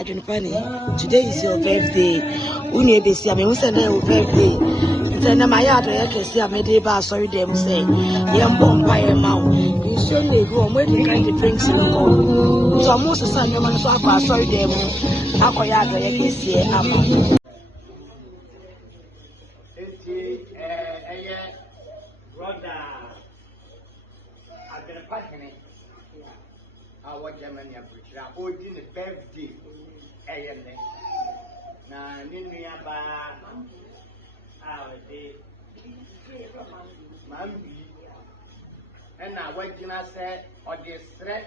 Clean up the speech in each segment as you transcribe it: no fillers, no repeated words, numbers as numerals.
Adwenepahene, today is your birthday. Uni ebesi ame unse na your birthday. Nte na maya do yekesi amede ba sorry dem say. Yembo mpaye ma wo. Nso na egu o mo dey kind of drinks in ko. So mo so sa nyama so akwa sorry dem. Akoya do yekesi ama. Adwenepahene our Germany abrochira odi ne birthday eyene na ninuya ba awede mambi ena wagina se odi sre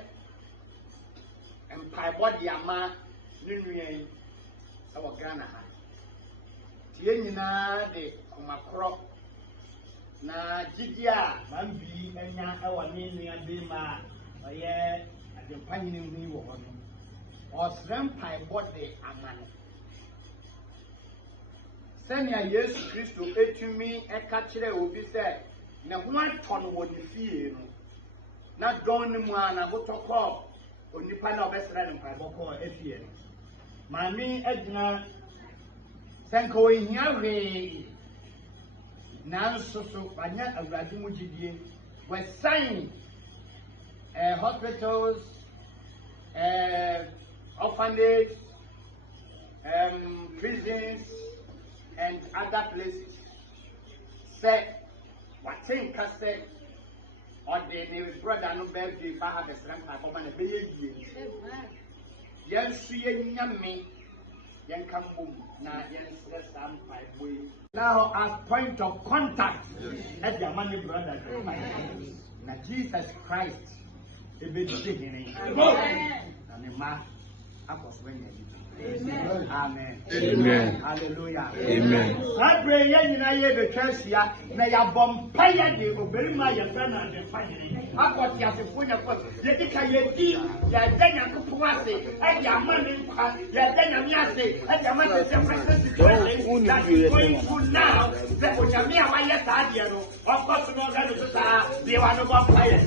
empai body ama ninuya yi awo Ghana ha tie nyina de komakro na jidia mambi enya ewa ninuya be ma oye Adwenepahene ni wo ho no osrem pai body amano senia Yesu Kristo etumi eka kire obi se ne ho aton wo ne fie no na don ni mu ana botoko onipa na obesra ne pai boko efie no mami agina senko ihia hwe na nsoso anya awurade mu gidie we sign hospitals, orphanage, prisons, and other places. Say, what thing can say, or the brother no birthday, but have a strength of woman a billion years. Yes, she and me, young come home, now, yes, some five way. Now, as point of contact, let your money brother, now Jesus Christ. Amen. Amen. Amen. Hallelujah. Amen. I pray you na ye be churchia na ya bompaya de oberima ya fana de fanyene. Akoti asefonya ko ye dika ye di ya danya kupu ase e ya mani kwa ya danya mi ase e ya mani se president that is going good now. Se onyami a waye ta de no of course no ga no sa de wa no bompaya.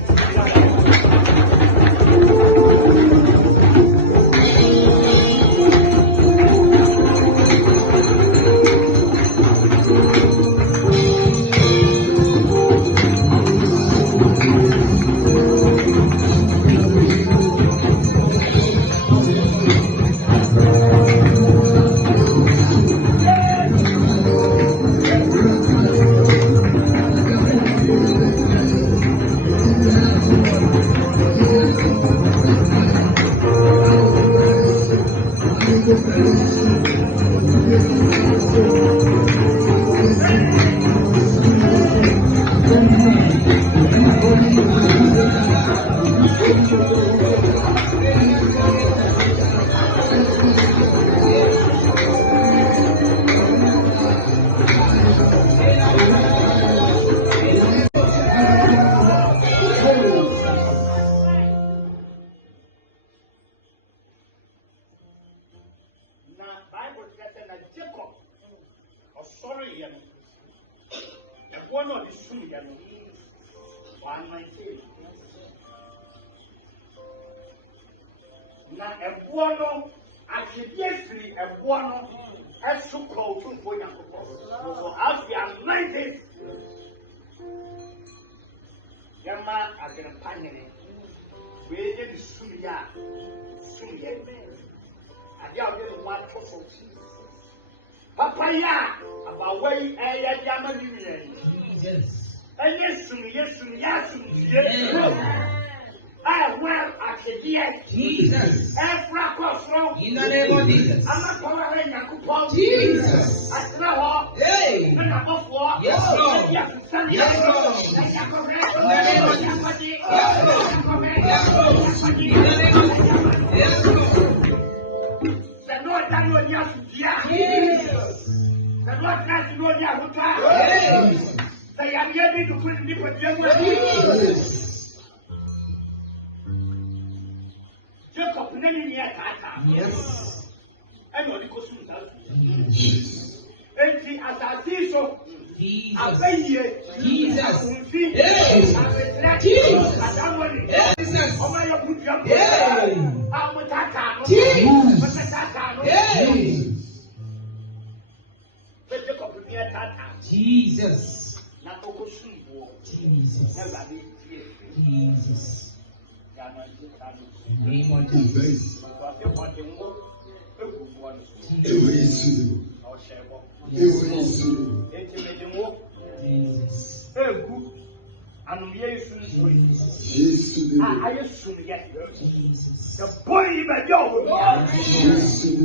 One of the two, now a buono, actually, a buono, as so close to Boya. So, as we are minded, Yama Adwenepahene, we did Suya, Suya, and the other one for Papaya, about way a Yamani. Yes, I well at the dear Jesus. Every crossroad in the name of Jesus. I'm not going to Jesus. I know. Hey, of war. Yes, Lord. Yes, Lord. The Lord can know Jesus. The Lord can know Jesus. They are ready to put in different Jesus. Jacob nani ya tata. Yes. Eno liko sunza. Enti asasiso. Abeye. Jesus. Jesus. Adamoni. Jesus. Oma yo kujia. Amutata. Jesus. Jesus. Never be Jesus. In the name of Jesus. Jesus. Yes, Lord. Jesus. And we are soon Jesus. I assume yes. Jesus. The boy by your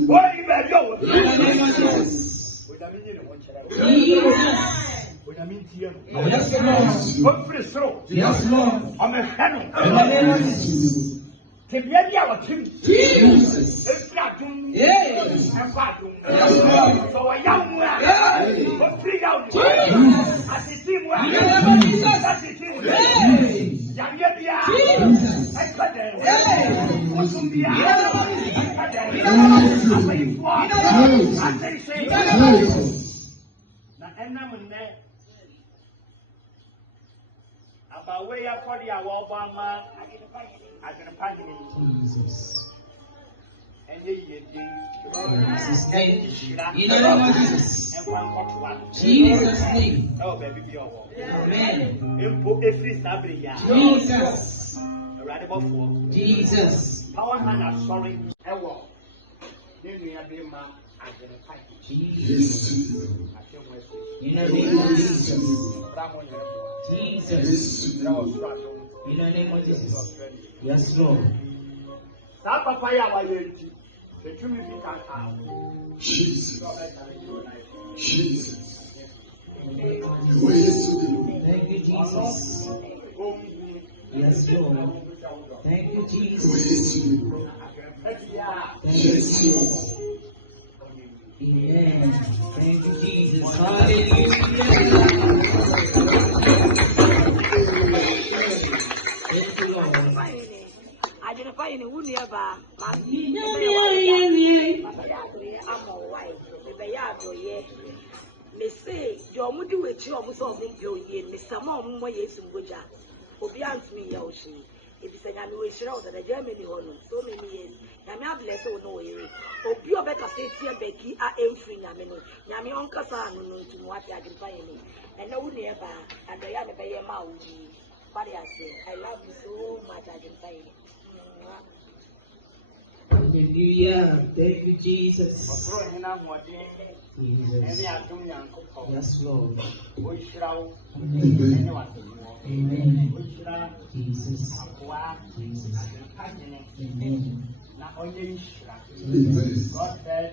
boy by your Jesus. with a million one child. Jesus. With a million. Yes, Lord. What for the throat? Yes, Lord. I'm a hand. In the name of Jesus. To be a our king. Jesus. It's not doing. Yes. And back. Yes, Lord. So a young man. But 3 out. As a team. As a team. Yabia. I cut them. About way up for the Obama, Adwenepahene. Jesus. And ye Jesus' name. In the name of Jesus. and one hot one. Jesus' name. Oh, baby, be all. Amen. Jesus. Jesus. Power man are sorry. Ewo. Nenu ya be ma Adwenepahene. Jesus. In the name of Jesus. Jesus. In the name of Jesus. Yes, Lord. That papa ya wa yenti. The tumi bi kan ka. Jesus. Jesus. Thank you, Jesus. Yes, Lord. Thank you, Jesus. Thank you, Jesus. Amen. Thank you, Jesus. Hallelujah. Thank you, Lord. Adwenepahene who nearby, man. Me say, your moody with you almost all Mr. Mom, my yes, and Goja. Obiant me, Yoshi. If it's a young way, shroud that a Germany on so many years. Yamia bless or no area. Obio Becca states here, Becky, I am free Yamino. Yami Uncle San, to what Adwenepahene. And no nearby, and I am a bay mouth. But I say, I love you so much, Adwenepahene. Hallelujah. Thank you, Jesus. Jesus. Yes, Lord. Amen. Amen. Jesus. Jesus. Amen. God said,